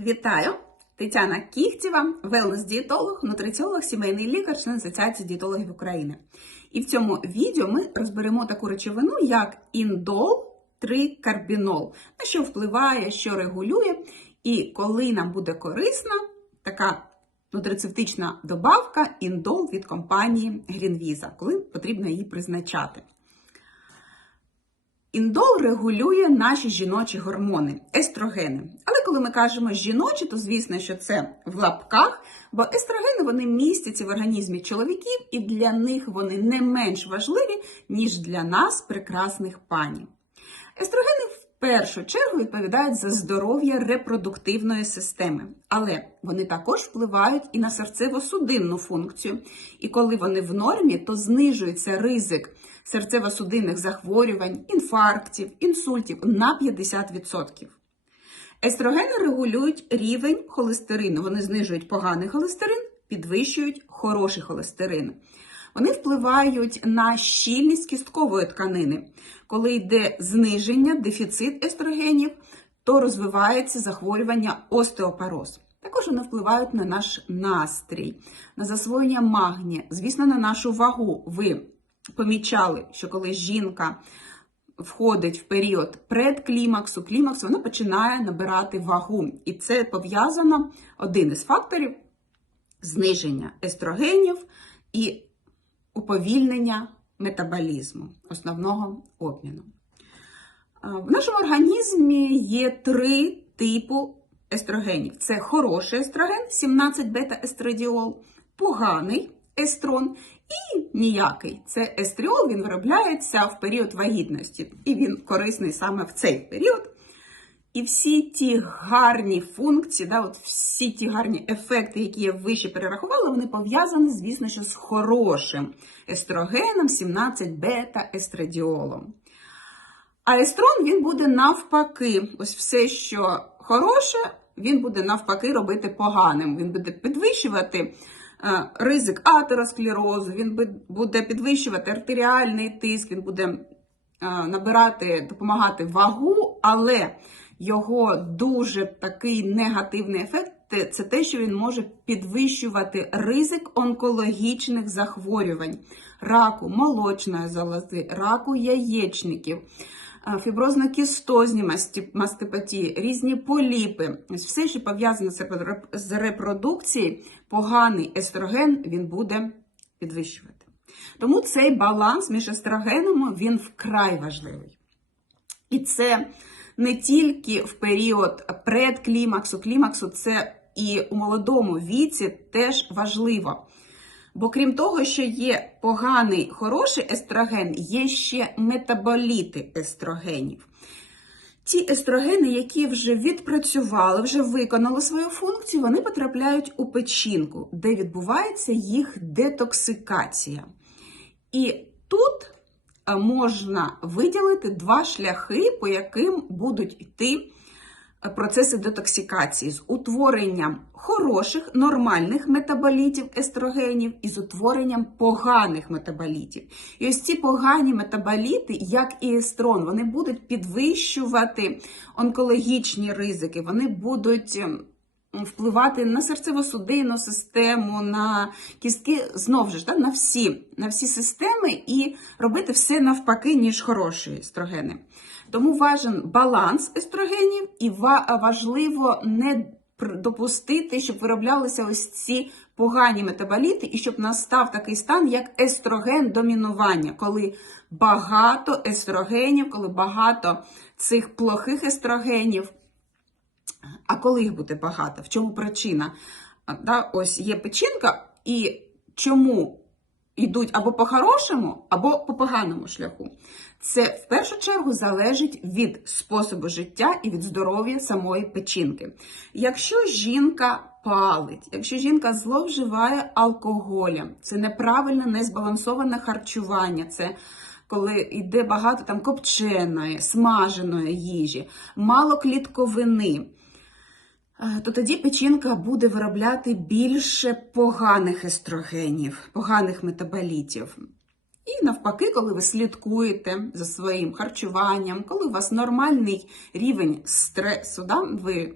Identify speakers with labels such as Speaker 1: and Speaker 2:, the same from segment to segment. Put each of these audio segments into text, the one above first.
Speaker 1: Вітаю! Тетяна Кіхтєва, велнес-дієтолог, нутриціолог, сімейний лікар, член Асоціації дієтологів України. І в цьому відео ми розберемо таку речовину, як індол 3 карбінол, на що впливає, що регулює, і коли нам буде корисна така нутрицевтична добавка індол від компанії Greenvisa, коли потрібно її призначати. Індол регулює наші жіночі гормони, естрогени. Але коли ми кажемо жіночі, то звісно, що це в лапках, бо естрогени вони містяться в організмі чоловіків, і для них вони не менш важливі, ніж для нас, прекрасних пані. Естрогени в першу чергу відповідають за здоров'я репродуктивної системи, але вони також впливають і на серцево-судинну функцію. І коли вони в нормі, то знижується ризик серцево-судинних захворювань, інфарктів, інсультів на 50%. Естрогени регулюють рівень холестерину. Вони знижують поганий холестерин, підвищують хороший холестерин. Вони впливають на щільність кісткової тканини. Коли йде зниження, дефіцит естрогенів, то розвивається захворювання остеопороз. Також вони впливають на наш настрій, на засвоєння магнія, звісно, на нашу вагу. Ви помічали, що коли жінка входить в період предклімаксу, клімакс, вона починає набирати вагу. І це пов'язано один із факторів зниження естрогенів і уповільнення метаболізму, основного обміну. В нашому організмі є три типу естрогенів: це хороший естроген, 17 бета-естрадіол, поганий естрон і ніякий. Це естріол, він виробляється в період вагітності, і він корисний саме в цей період. І всі ті гарні функції, да, от всі ті гарні ефекти, які я вище перерахувала, вони пов'язані, звісно, що з хорошим естрогеном 17 бета естрадіолом. А естрон він буде навпаки, ось все, що хороше, він буде навпаки робити поганим. Він буде підвищувати ризик атеросклерозу, він буде підвищувати артеріальний тиск, він буде набирати, допомагати вагу, але його дуже такий негативний ефект це те, що він може підвищувати ризик онкологічних захворювань, раку молочної залози, раку яєчників, фіброзно-кістозні мастопатії, різні поліпи. Все, що пов'язане з репродукцією, поганий естроген він буде підвищувати. Тому цей баланс між естрогенами він вкрай важливий. І це не тільки в період предклімаксу, клімаксу, це і у молодому віці теж важливо. Бо крім того, що є поганий хороший естроген, є ще метаболіти естрогенів. Ті естрогени, які вже відпрацювали, вже виконали свою функцію, вони потрапляють у печінку, де відбувається їх детоксикація. І тут можна виділити два шляхи, по яким будуть йти процеси детоксикації з утворенням хороших, нормальних метаболітів естрогенів і з утворенням поганих метаболітів. І ось ці погані метаболіти, як і естрон, вони будуть підвищувати онкологічні ризики, вони будуть. Впливати на серцево-судинну систему, на кістки, знову ж на всі на всі системи і робити все навпаки, ніж хороші естрогени. Тому важен баланс естрогенів, і важливо не допустити, щоб вироблялися ось ці погані метаболіти, і щоб настав такий стан, як естроген домінування, коли багато естрогенів, коли багато цих плохих естрогенів. А коли їх буде багато? В чому причина? Да, Ось є печінка, і чому йдуть або по-хорошому, або по поганому шляху. Це в першу чергу залежить від способу життя і від здоров'я самої печінки. Якщо жінка палить, якщо жінка зловживає алкоголем, це неправильне, незбалансоване харчування, це коли йде багато там копченої, смаженої їжі, мало клітковини. То тоді печінка буде виробляти більше поганих естрогенів, поганих метаболітів. І навпаки, коли ви слідкуєте за своїм харчуванням, коли у вас нормальний рівень стресу, да, ви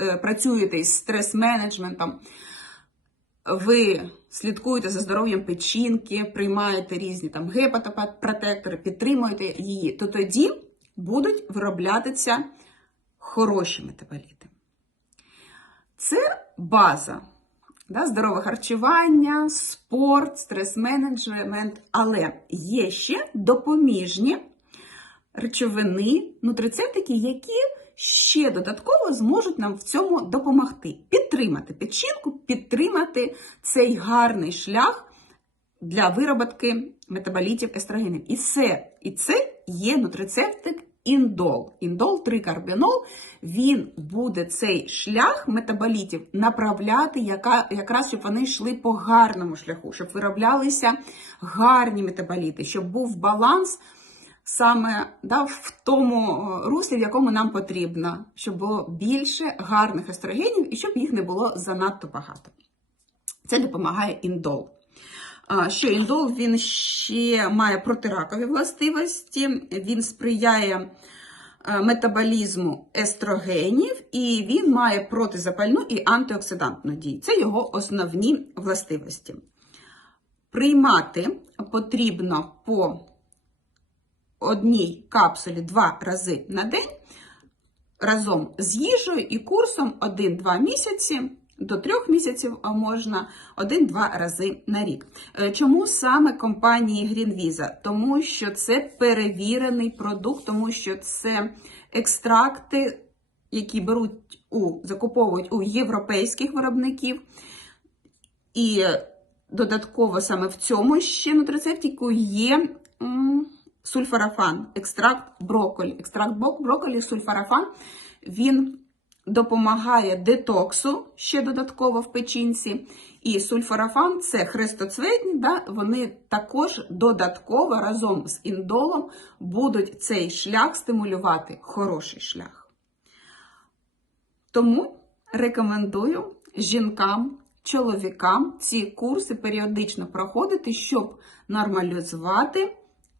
Speaker 1: е, працюєте із стрес-менеджментом, ви слідкуєте за здоров'ям печінки, приймаєте різні там гепатопротектори, підтримуєте її, то тоді будуть вироблятися хороші метаболіти. Це база. Да, здорове харчування, спорт, стрес-менеджмент, але є ще допоміжні речовини, нутрицептики, які ще додатково зможуть нам в цьому допомогти. Підтримати печінку, підтримати цей гарний шлях для вироботки метаболітів естрогенів. І це, і це є нутрицептик індол. Індол трикарбінол, він буде цей шлях метаболітів направляти, яка, якраз щоб вони йшли по гарному шляху, щоб вироблялися гарні метаболіти, щоб був баланс саме да, в тому е, руслі, в якому нам потрібно, щоб було більше гарних естрогенів і щоб їх не було занадто багато. Це допомагає індол. Що індол він ще має протиракові властивості, він сприяє е, метаболізму естрогенів, і він має протизапальну і антиоксидантну дію. Це його основні властивості. Приймати потрібно по одній капсулі два рази на день разом з їжею і курсом 1-2 місяці. До трьох місяців а можна один-два рази на рік. Е, Чому саме компанії Greenvisa? Тому що це перевірений продукт, тому що це екстракти, які беруть у закуповують у європейських виробників. І додатково саме в цьому ще нутрицептику є сульфарафан, екстракт брокколі. Екстракт брокколі, сульфарафан, він допомагає детоксу ще додатково в печінці. І сульфарафан це хрестоцветні, да, вони також додатково разом з індолом будуть цей шлях стимулювати, хороший шлях. Тому рекомендую жінкам, чоловікам ці курси періодично проходити, щоб нормалізувати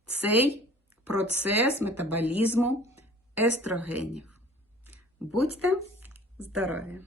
Speaker 1: цей процес метаболізму естрогенів. Будьте здорові!